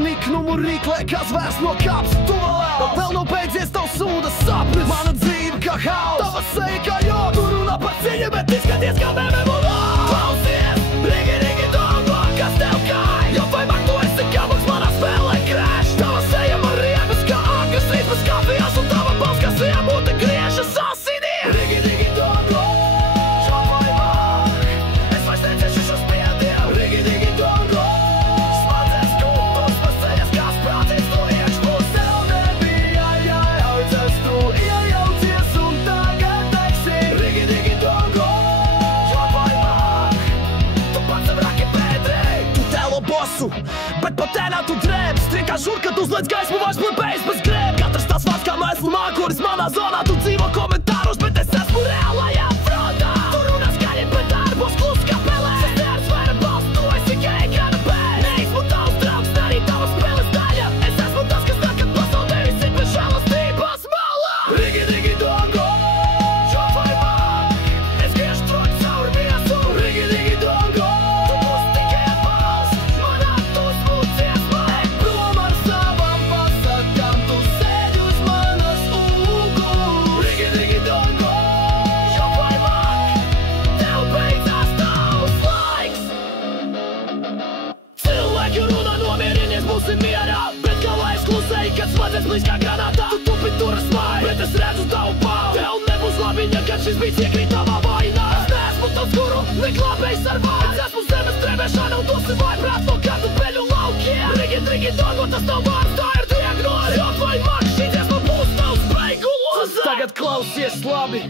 niknumu rīklē, kas vēs no kaps. Tu vēl nav beidzies tavs sūda sapnis. Mana dzīve kā hauss, tava seja kā joks. Tu runā par cīņu, bet izskaties kā meme un klausies, Rigi, Rigi, dongo, kas tev kāj. Jo vai man tu esi kaboks manā spēlē crash. Tava seja man riebas kā angļu strīpas kafijās. Un tava balss kā siemūte griežas asinīs. Rigi, Rigi, dongo, šo vai man. Es vairs neciešu šo spiedienu. Rigi, Rigi, dongo, smadzēs kultus, pasējas kā sprādzies no iekšpus. Tev nebija jājaucas, tu iejaucies un tagad teiksi. Rigi, Rigi, dongo, šo vai man. Tu pats savraki pēdēji. Tu tēlo bosu, bet pat tēnā tu drēbs. Triekā žur, kad uzliec gaismu vairs plebējs bez grēb. Katrs tās vārds kā mēslumā, kuris manā zonā. Tu dzīvo komentāros, bet es esmu reālajā frontā. Tu runā skaļi, bet darbos klus kā pelē. Sestērs vēra balss, tu esi kā ekrāna pēc. Neesmu tavs draugs, ne arī tava spēles daļa. Es esmu tas, kas nāk, kad pasaulē visi bez žēlastības malā. Rigi, Rigi, dongo, šo vai man. Es griežu troķi cauri miesu. Rigi, Rigi, dongo, tu būsi tikai atbalsts. Manā tu smūcies man. Ej prom ar savam pasakām, tu sēdi uz manas uguns. Rigi, Rigi, dongo, šo vai man. Tev beidzās tavs laiks. Cilvēki runā nomierinies, būsim mierā. Bet kā lai es klusēju, kad smadzēs blīz kā granātā. Tu tupi tur ar smāju, bet es redzu tavu pāvu. Tev nebūs labi, ja kad šis bīts iekrīt tavā vainā. Es neesmu tas guru, neklāpējs ar vārdu. Es esmu zemes trebēšana un tu si vaiprāt no kartupeļu laukiem. Rigi, Rigi, dongo, tas nav vārds, tā ir diagnoze. Jo vai man šī dziesma būs tavs beigu loze. Tagad klausies labi,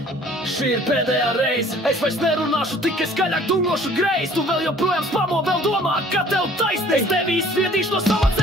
šī ir pēdējā reize. Es vairs nerunāšu, tikai skaļāk dungošu greiz. Tu vēl joprojām spamo, vēl domā, ka tev taisnība. Es tevi izsviedīšu no sava ceļa.